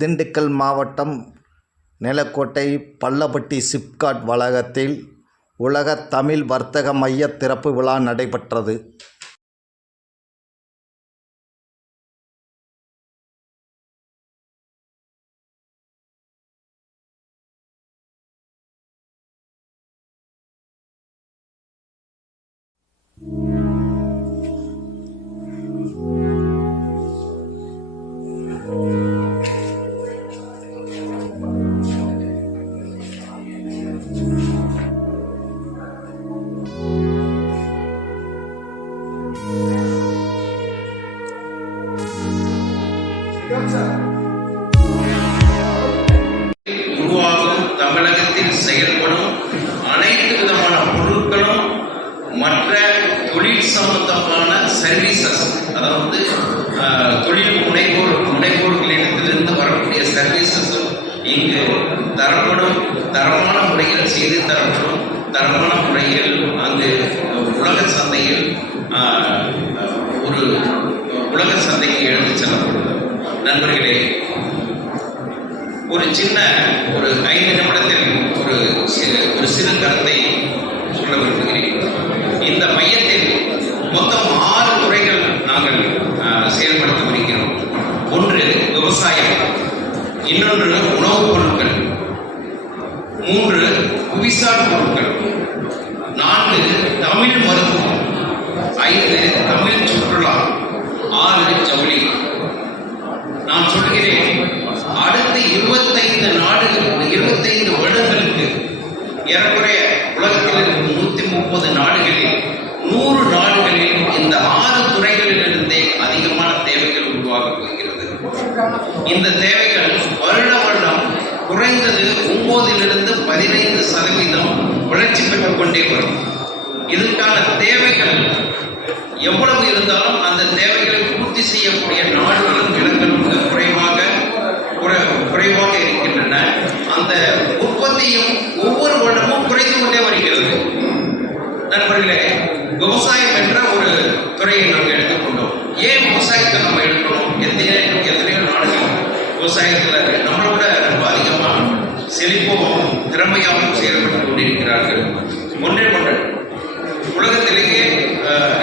திண்டுக்கல் மாவட்டம் நிலக்கோட்டை பள்ளப்பட்டி சிப்காட் வளாகத்தில் உலக தமிழ் வர்த்தக மைய திறப்பு விழா நடைபெற்றது. உருவாகும் தமிழகத்தில் செயல்படும் அனைத்து விதமான பொருட்களும் மற்ற தொழில் சம்பந்தமான சர்வீசஸ் அதாவது தொழில் முனைவோர் முனைவோர்களிடத்திலிருந்து வரக்கூடிய சர்வீசஸும் இங்கு தரப்படும் தரமான முறையில் செய்து தரப்படும் தரமான முறையில் அங்கு உலக சந்தையில் ஒரு உலக சந்தைக்கு எழுந்து செல்லப்படுகிறது நண்பர்களே ஒரு சின்ன ஒரு ஐந்து நிமிடத்தில் ஒரு சிறு ஒரு சிறு கருத்தை சொல்ல விரும்புகிறேன். இந்த மையத்தில் மொத்தம் ஆறு துறைகள் நாங்கள் செயல்படுத்த செயல்படுத்தவிருக்கிறோம் ஒன்று விவசாயம் இன்னொன்று உணவுப் பொருட்கள் மூன்று புவிசார் பொருட்கள் நான்கு தமிழ் மருத்துவம் ஐந்து தமிழ் சுற்றுலா ஆறு ஜவுளி. நான் சொல்கிறேன் அடுத்த இருபத்தைந்து நாடுகள் இருபத்தைந்து வருடங்களுக்கு ஏறக்குறைய உலகத்தில் இருக்கும் நூத்தி முப்பது நாடுகளில் நூறு நாடுகளில் இந்த ஆறு துறைகளிலிருந்தே அதிகமான தேவைகள் உருவாக போகிறது. இந்த தேவைகள் வருட வருடம் குறைந்தது ஒன்பதிலிருந்து பதினைந்து சதவீதம் வளர்ச்சி பெற்றுக் கொண்டே வரும். இதற்கான தேவைகள் எவ்வளவு இருந்தாலும் அந்த தேவைகளை பூர்த்தி செய்யக்கூடிய நாடுகளும் இடங்களும் விவசாயம் என்ற ஒரு துறையை நாங்கள் எடுத்துக்கொண்டோம். ஏன் விவசாயத்தை நம்ம எடுக்கணும் எத்தனையோ எத்தனையோ நாடுகள் விவசாயத்தில் நம்மளை விட ரொம்ப அதிகமாக செழிப்பவும் திறமையாகவும் செயல்பட்டு கொண்டிருக்கிறார்கள். ஒன்றே ஒன்று. உலகத்திலேயே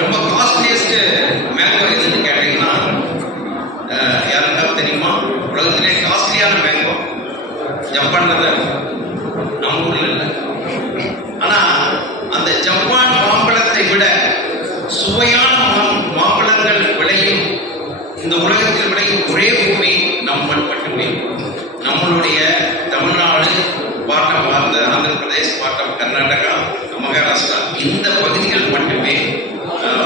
ரொம்ப காஸ்ட்லியஸ்ட் மேங்கோ எதுன்னு கேட்டீங்கன்னா அஹ், யாருக்காவது தெரியுமா? உலகத்திலே காஸ்ட்லியான மேங்கோ ஜப்பான்ல தான் நம்ம ஊரில் சுவையான மா- மாம்பழங்கள் விளையும். இந்த உலகத்தில் விளையும் ஒரே பூமி நம்ம மட்டுமே. நம்மளுடைய தமிழ்நாடு பாட்டம் பார்த்த ஆந்திர பிரதேஷ் பாட்டம் கர்நாடகா மகாராஷ்டிரா இந்த பகுதிகள் மட்டுமே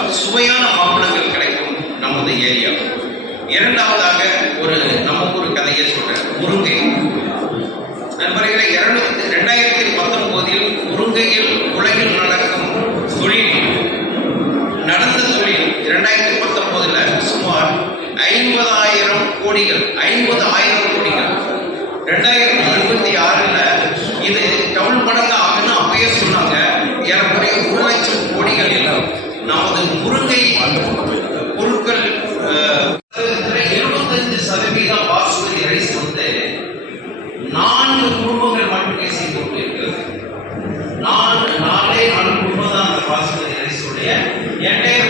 சுவையான மாம்பழங்கள் கிடைக்கும் நமது ஏரியா. இரண்டாவதாக ஒரு நம்ம ஊர் கதையை சொல்றேன். முருங்கை. நண்பர்களே இருநூத்தி ரெண்டாயிரத்தி பத்தொன்பதில் முருங்கையில் உலகில் கோடிகள் ஐம்பது ஆயிரம் கோடிகள். ரெண்டாயிரத்தி இருபத்தி ஆறுல இது டபுள் மடங்கு ஆகுன்னு அப்பயே சொன்னாங்க. ஏறக்குறைய ஒரு லட்சம் கோடிகளில் நமது முருங்கை பொருட்கள் எழுபத்தஞ்சு சதவீதம் பாசுமதி ரைஸ் வந்து நான்கு குடும்பங்கள் மட்டுமே செய்து கொண்டிருக்கிறது நான்கு நாலே நாலு குடும்பம் தான் அந்த பாசுமதி ரைஸுடைய. எண்ணெய்